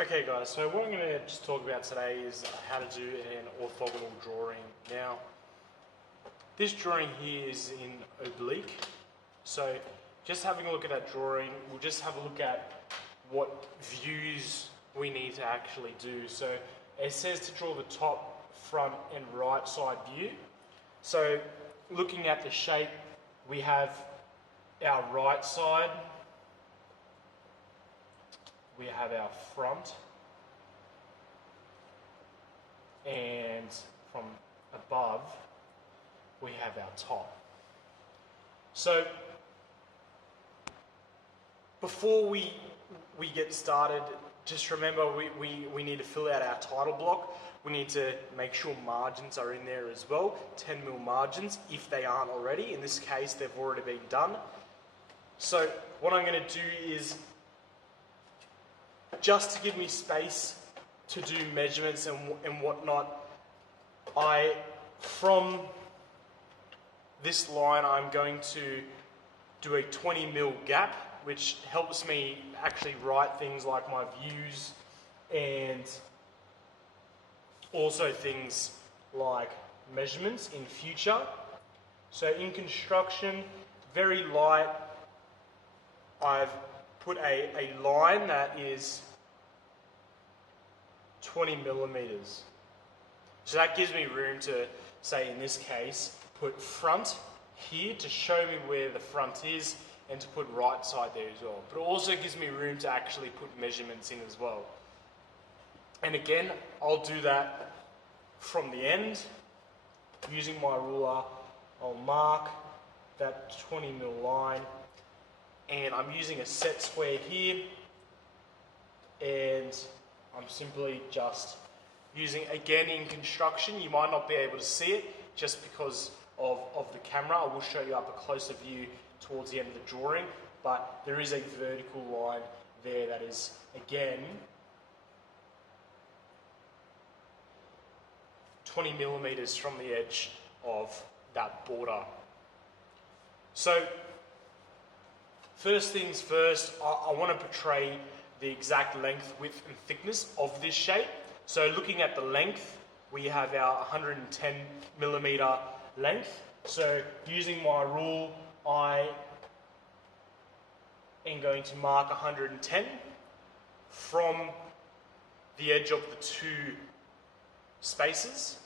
Okay guys, so what I'm going to just talk about today is how to do an orthogonal drawing. Now, this drawing here is in oblique, so just having a look at that drawing, we'll just have a look at what views we need to actually do. So it says to draw the top, front and right side view. So looking at the shape, we have our right side, we have our front, and from above we have our top. So before we get started, just remember we need to fill out our title block. We need to make sure margins are in there as well, 10mm margins if they aren't already. In this case, they've already been done. So what I'm going to do is, just to give me space to do measurements and whatnot, from this line, I'm going to do a 20mm gap, which helps me actually write things like my views and also things like measurements in future. So in construction, very light, I've put a line that is 20mm. So that gives me room to, say in this case, put front here to show me where the front is and to put right side there as well. But it also gives me room to actually put measurements in as well. And again, I'll do that from the end. Using my ruler, I'll mark that 20mm line, and I'm using a set square here, and I'm simply just using, again in construction, you might not be able to see it just because of the camera. I will show you up a closer view towards the end of the drawing, but there is a vertical line there that is, again, 20mm from the edge of that border. So first things first, I want to portray the exact length, width and thickness of this shape. So looking at the length, we have our 110mm length. So using my rule, I am going to mark 110 from the edge of the two spaces.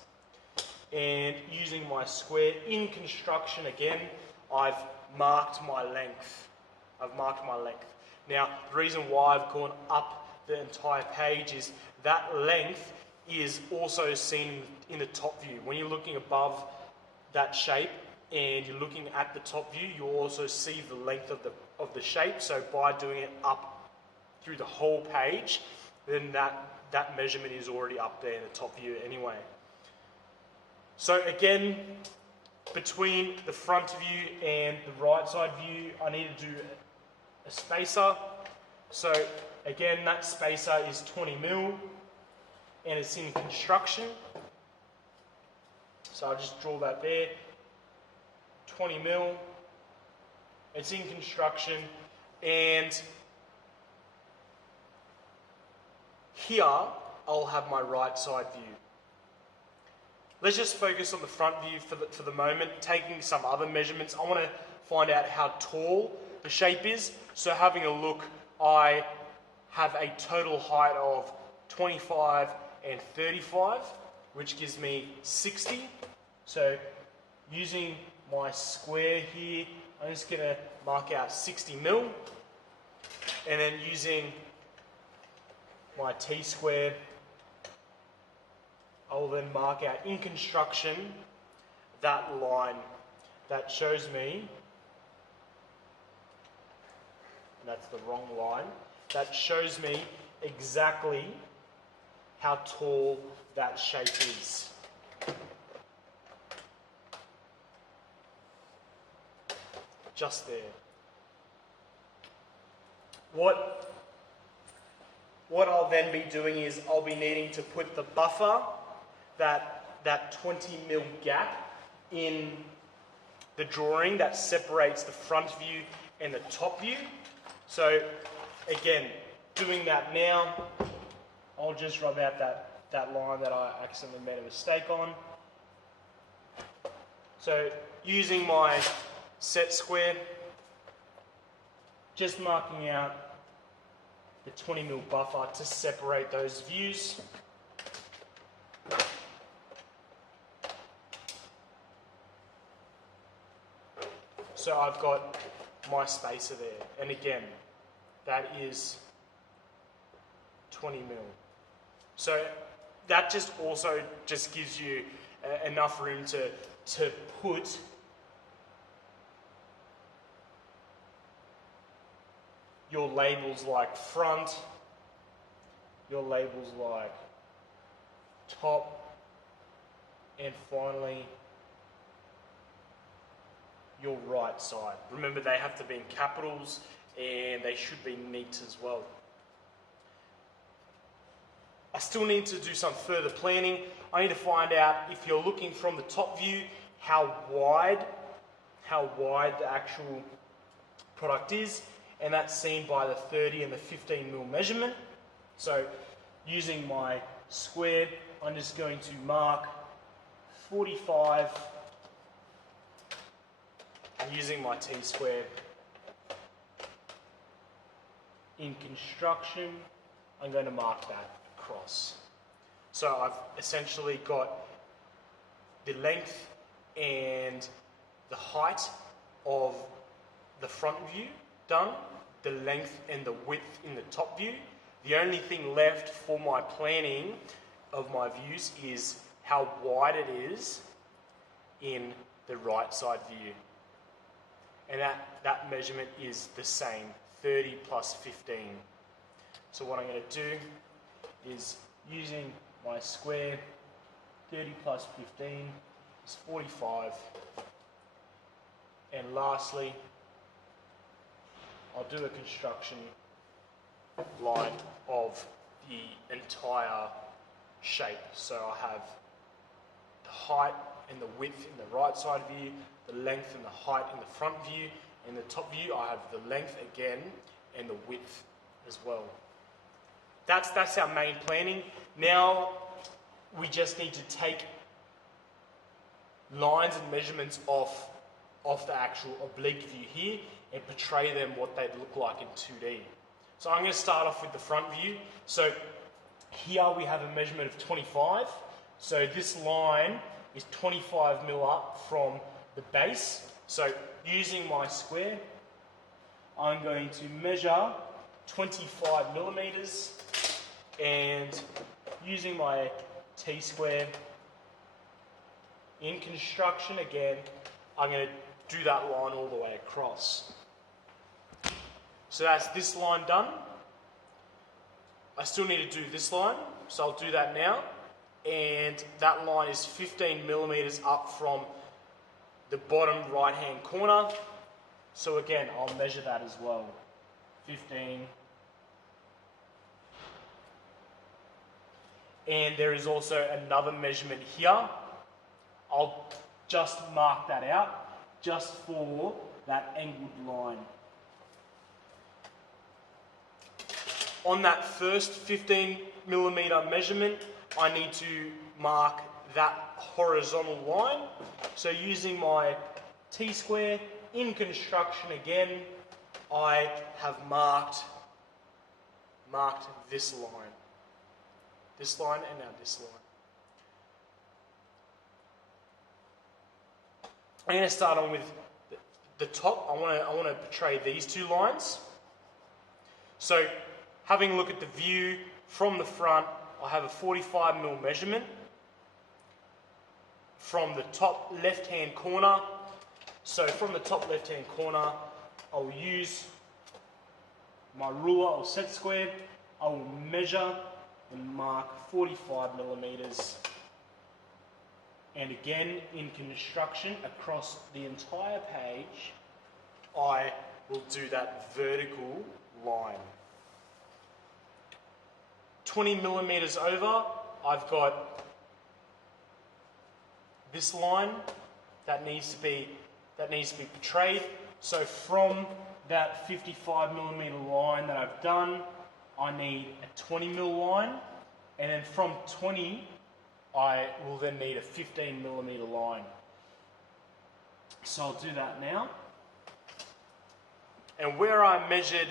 And using my square in construction again, I've marked my length. Now, the reason why I've gone up the entire page is that length is also seen in the top view. When you're looking above that shape and you're looking at the top view, you'll also see the length of the shape. So by doing it up through the whole page, then that measurement is already up there in the top view anyway. So again, between the front view and the right side view, I need to do a spacer. So again, that spacer is 20mm and it's in construction. So I'll just draw that there, 20mm, it's in construction, and here I'll have my right side view. Let's just focus on the front view for the moment, taking some other measurements. I want to find out how tall the shape is. So having a look, I have a total height of 25 and 35, which gives me 60. So using my square here, I'm just going to mark out 60mm, and then using my T-square, I will then mark out in construction that line that shows me, and that's the wrong line, that shows me exactly how tall that shape is. Just there. What I'll then be doing is I'll be needing to put the buffer, that 20mm gap in the drawing that separates the front view and the top view. So again, doing that now, I'll just rub out that line that I accidentally made a mistake on. So using my set square, just marking out the 20mm buffer to separate those views. So I've got my spacer there, and again, that is 20mm. So that just also just gives you enough room to put your labels like front, your labels like top, and finally your right side. Remember, they have to be in capitals and they should be neat as well. I still need to do some further planning. I need to find out, if you're looking from the top view, how wide the actual product is, and that's seen by the 30 and the 15mm measurement. So using my square, I'm just going to mark 45, and using my T-square in construction, I'm going to mark that across. So I've essentially got the length and the height of the front view done, the length and the width in the top view. The only thing left for my planning of my views is how wide it is in the right side view. And that measurement is the same, 30 plus 15. So what I'm going to do is, using my square, 30 plus 15 is 45. And lastly, I'll do a construction line of the entire shape. So I have the height and the width in the right side view, the length and the height in the front view. In the top view, I have the length again and the width as well. That's our main planning. Now we just need to take lines and measurements off the actual oblique view here and portray them what they'd look like in 2D. So I'm going to start off with the front view. So here we have a measurement of 25. So this line is 25mm up from the base. So using my square, I'm going to measure 25mm, and using my T-square in construction again, I'm going to do that line all the way across. So that's this line done. I still need to do this line, so I'll do that now. And that line is 15mm up from the bottom right hand corner. So again, I'll measure that as well. 15. And there is also another measurement here. I'll just mark that out just for that angled line. On that first 15mm measurement, I need to mark that horizontal line. So using my T-square in construction again, I have marked this line. This line and now this line. I'm going to start on with the top. I want to portray these two lines. So having a look at the view from the front, I have a 45mm measurement from the top left-hand corner. So from the top left-hand corner, I'll use my ruler or set square. I will measure and mark 45mm. And again, in construction, across the entire page, I will do that vertical line. 20mm over, I've got this line that needs to be portrayed. So from that 55mm line that I've done, I need a 20mm line And then from 20, I will then need a 15mm line. So I'll do that now. And where I measured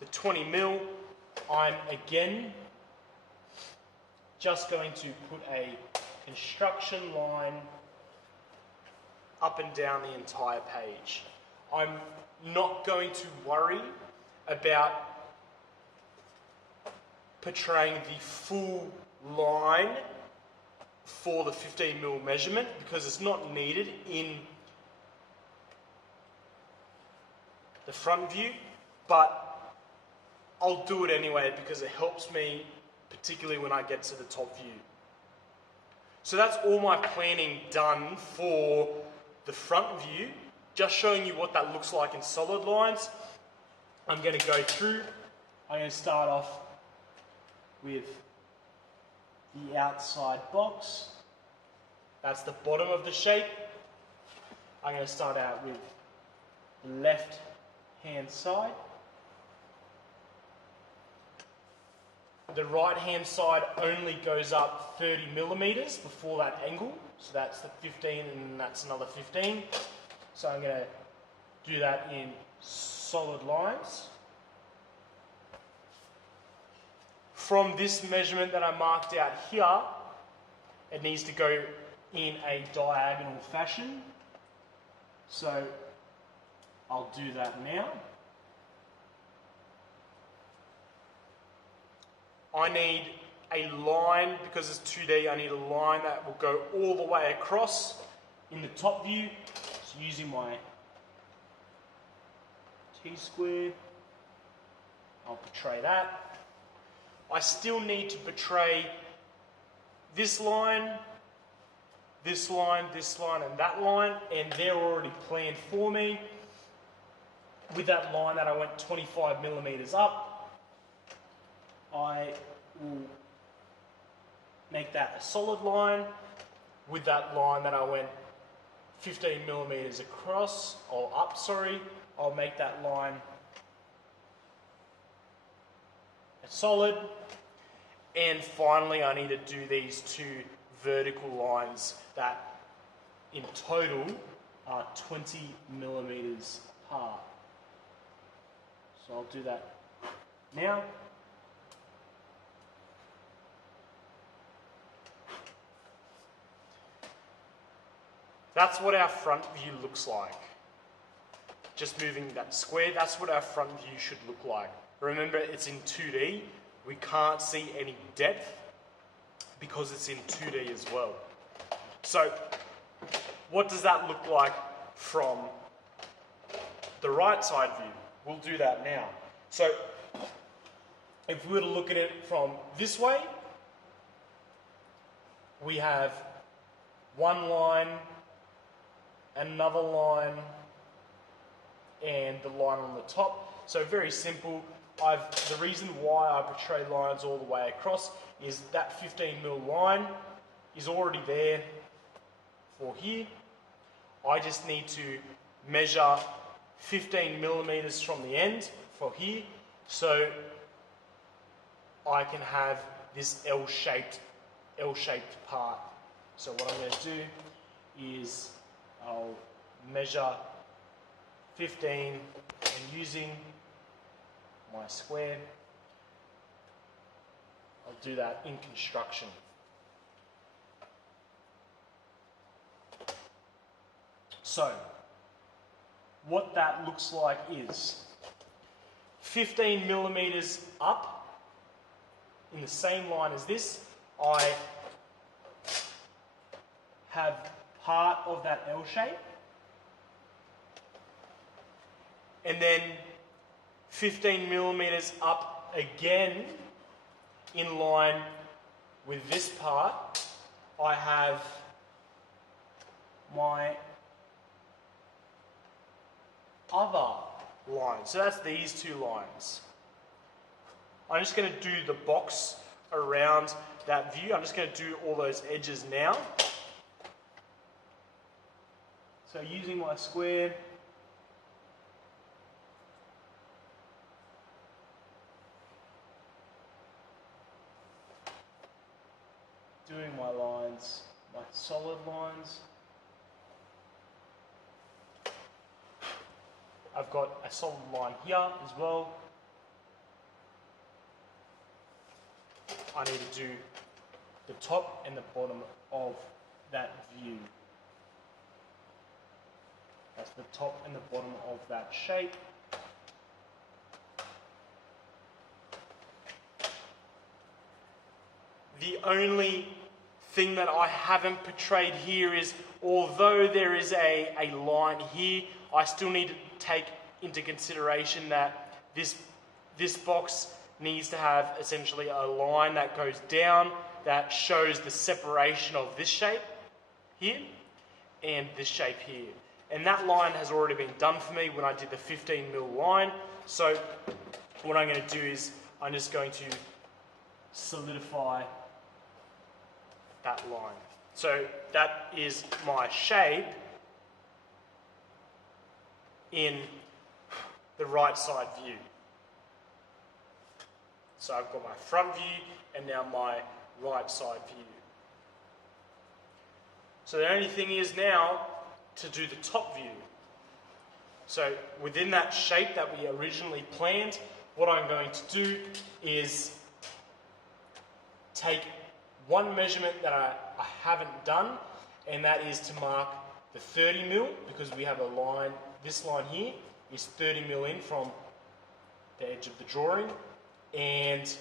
the 20mm, I'm again just going to put a construction line up and down the entire page. I'm not going to worry about portraying the full line for the 15mm measurement because it's not needed in the front view, but I'll do it anyway because it helps me, particularly when I get to the top view. So that's all my planning done for the front view, just showing you what that looks like in solid lines. I'm going to go through. I'm going to start off with the outside box. That's the bottom of the shape. I'm going to start out with the left hand side. The right hand side only goes up 30mm before that angle. So that's the 15 and that's another 15. So I'm going to do that in solid lines. From this measurement that I marked out here, it needs to go in a diagonal fashion. So I'll do that now. I need a line, because it's 2D, I need a line that will go all the way across in the top view. So using my T-square, I'll portray that. I still need to portray this line, this line, this line, and that line, and they're already planned for me. With that line that I went 25mm up, I will make that a solid line. With that line that I went 15mm across, or up, sorry, I'll make that line a solid. And finally, I need to do these two vertical lines that in total are 20mm apart. So I'll do that now. That's what our front view looks like. Just moving that square, that's what our front view should look like. Remember, it's in 2D. We can't see any depth because it's in 2D as well. So, what does that look like from the right side view? We'll do that now. So, if we were to look at it from this way, we have one line, another line, and the line on the top. So very simple. The reason why I portray lines all the way across is that 15mm line is already there for here. I just need to measure 15mm from the end for here, so I can have this L-shaped part. So what I'm going to do is I'll measure 15 and using my square, I'll do that in construction. So, what that looks like is 15mm up in the same line as this. I have part of that L shape, and then 15mm up again in line with this part, I have my other line. So that's these two lines. I'm just going to do the box around that view. I'm just going to do all those edges now. So using my square, doing my lines, my solid lines. I've got a solid line here as well. I need to do the top and the bottom of that view. That's the top and the bottom of that shape. The only thing that I haven't portrayed here is, although there is a line here, I still need to take into consideration that this box needs to have essentially a line that goes down that shows the separation of this shape here and this shape here. And that line has already been done for me when I did the 15mm line. So what I'm going to do is I'm just going to solidify that line. So that is my shape in the right side view. So I've got my front view and now my right side view. So the only thing is now to do the top view. So within that shape that we originally planned, what I'm going to do is take one measurement that I haven't done, and that is to mark the 30mm, because we have a line, this line here is 30mm in from the edge of the drawing, and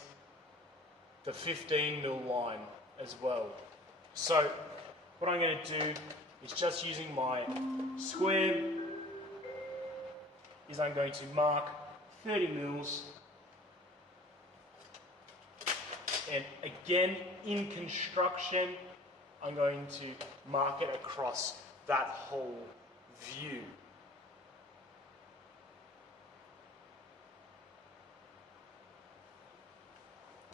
the 15mm line as well. So what I'm going to do is, just using my square, is I'm going to mark 30mm, and again in construction I'm going to mark it across that whole view.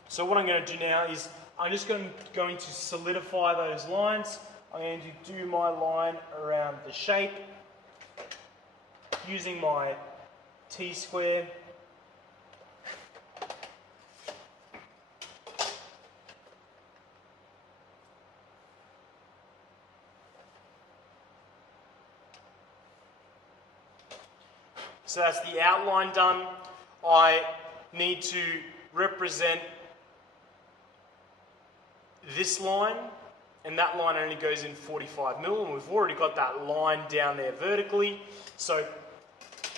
So what I'm going to do now is I'm just going to solidify those lines. I'm going to do my line around the shape using my T-square. So that's the outline done. I need to represent this line, and that line only goes in 45mm, and we've already got that line down there vertically. So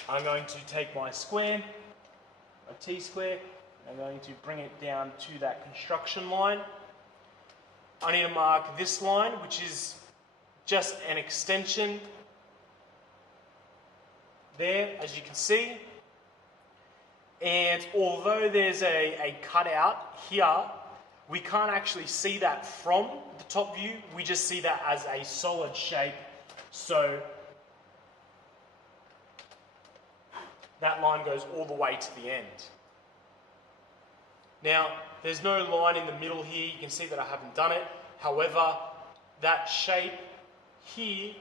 I'm going to take my square, my T-square, and I'm going to bring it down to that construction line. I need to mark this line, which is just an extension there, as you can see. And although there's a cutout here, we can't actually see that from the top view. We just see that as a solid shape. So that line goes all the way to the end. Now, there's no line in the middle here. You can see that I haven't done it. However, that shape here,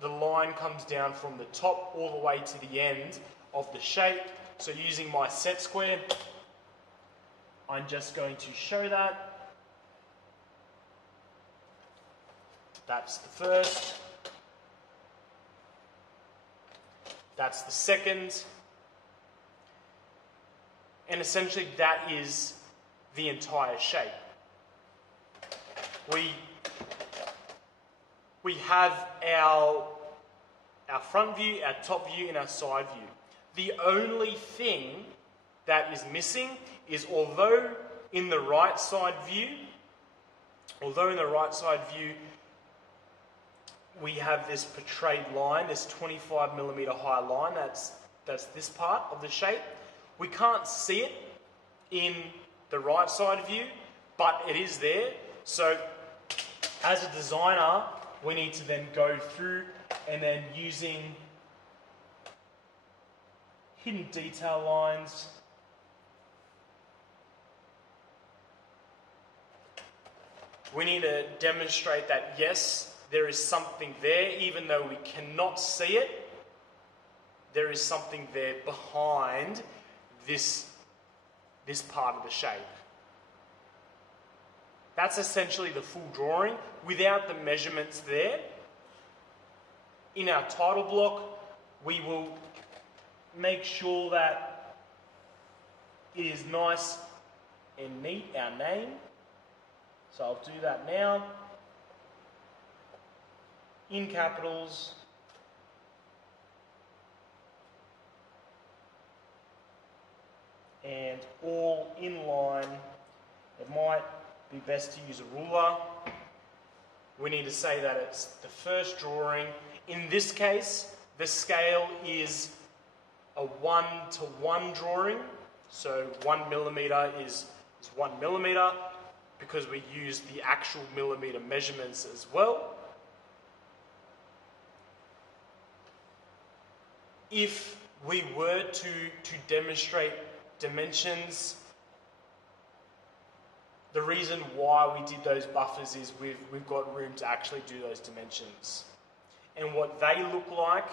the line comes down from the top all the way to the end of the shape. So using my set square, I'm just going to show that. That's the first. That's the second. And essentially that is the entire shape. We have our front view, our top view, and our side view. The only thing that is missing is, although in the right side view we have this portrayed line, this 25mm high line, that's this part of the shape, we can't see it in the right side view, but it is there. So as a designer, we need to then go through and then using hidden detail lines, we need to demonstrate that yes, there is something there, even though we cannot see it, there is something there behind this part of the shape. That's essentially the full drawing without the measurements there. In our title block, we will make sure that it is nice and neat, our name. So I'll do that now. In capitals. And all in line. It might be best to use a ruler. We need to say that it's the first drawing. In this case, the scale is a 1:1 drawing. So 1 millimeter is 1 millimeter because we use the actual millimeter measurements as well. If we were to demonstrate dimensions, the reason why we did those buffers is we've got room to actually do those dimensions. And what they look like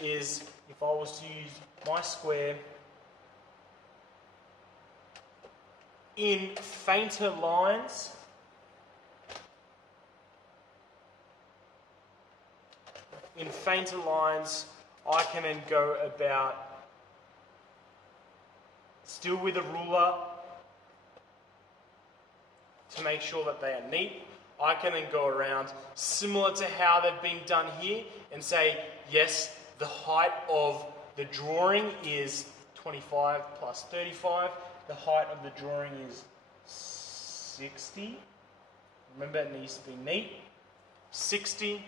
is, if I was to use my square, in fainter lines, I can then go about, still with a ruler, to make sure that they are neat. I can then go around similar to how they've been done here and say, yes, the height of the drawing is 25 plus 35. The height of the drawing is 60. Remember, it needs to be neat. 60.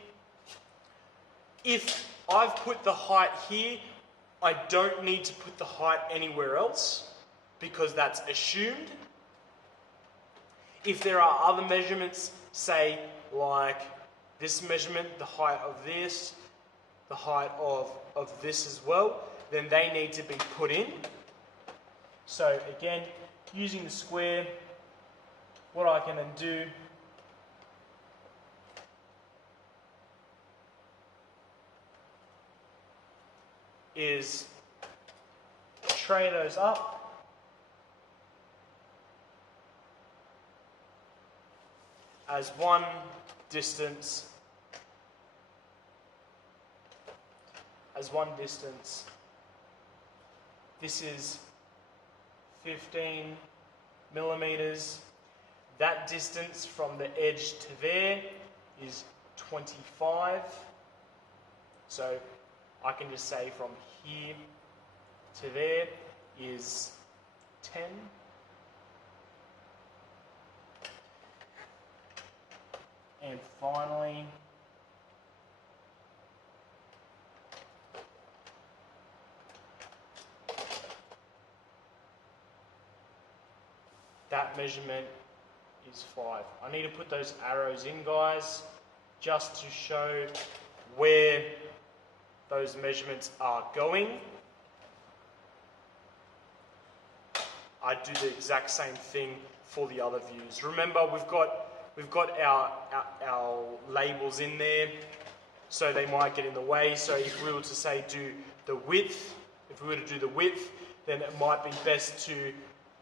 If I've put the height here, I don't need to put the height anywhere else because that's assumed. If there are other measurements, say like this measurement, the height of this, the height of this as well, then they need to be put in. So again, using the square, what I can then do is tray those up. As one distance, this is 15 millimeters. That distance from the edge to there is 25. So I can just say from here to there is 10. And finally, that measurement is 5. I need to put those arrows in, guys, just to show where those measurements are going. I do the exact same thing for the other views. Remember, we've got our labels in there, so they might get in the way. So if we were to say do the width, then it might be best to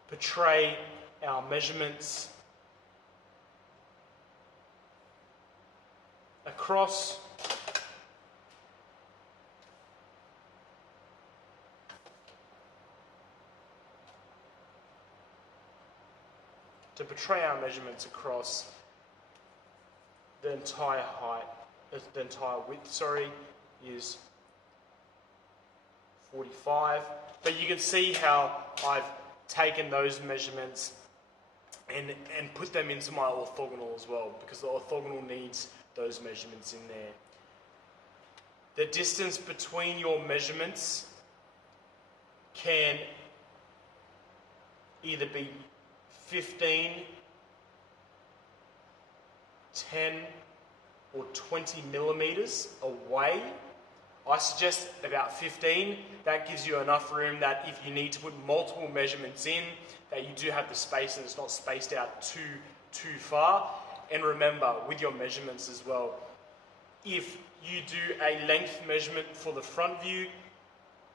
portray our measurements across. To portray our measurements across the entire height, the entire width, is 45. But you can see how I've taken those measurements and put them into my orthogonal as well, because the orthogonal needs those measurements in there. The distance between your measurements can either be 15, 10 or 20 millimeters away. I suggest about 15. That gives you enough room that if you need to put multiple measurements in, that you do have the space and it's not spaced out too far. And remember, with your measurements as well, if you do a length measurement for the front view,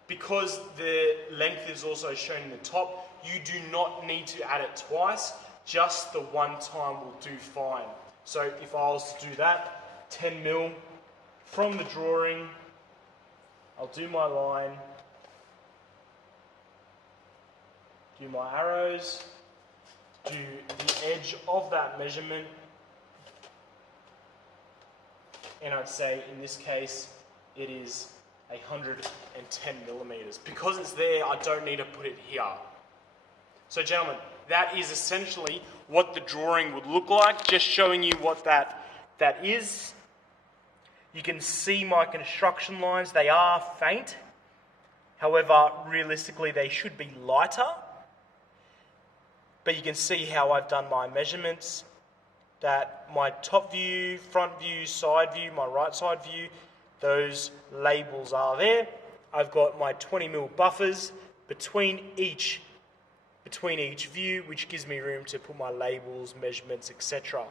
because the length is also shown in the top, you do not need to add it twice. just the one time will do fine. So if I was to do that, 10 mil from the drawing, I'll do my line, do my arrows, do the edge of that measurement, and I'd say in this case it is 110 millimeters. Because it's there, I don't need to put it here. So gentlemen, that is essentially what the drawing would look like, just showing you what that is. You can see my construction lines, they are faint. However, realistically they should be lighter. But you can see how I've done my measurements, that my top view, front view, side view, my right side view, those labels are there. I've got my 20 mil buffers between each view, which gives me room to put my labels, measurements, etc.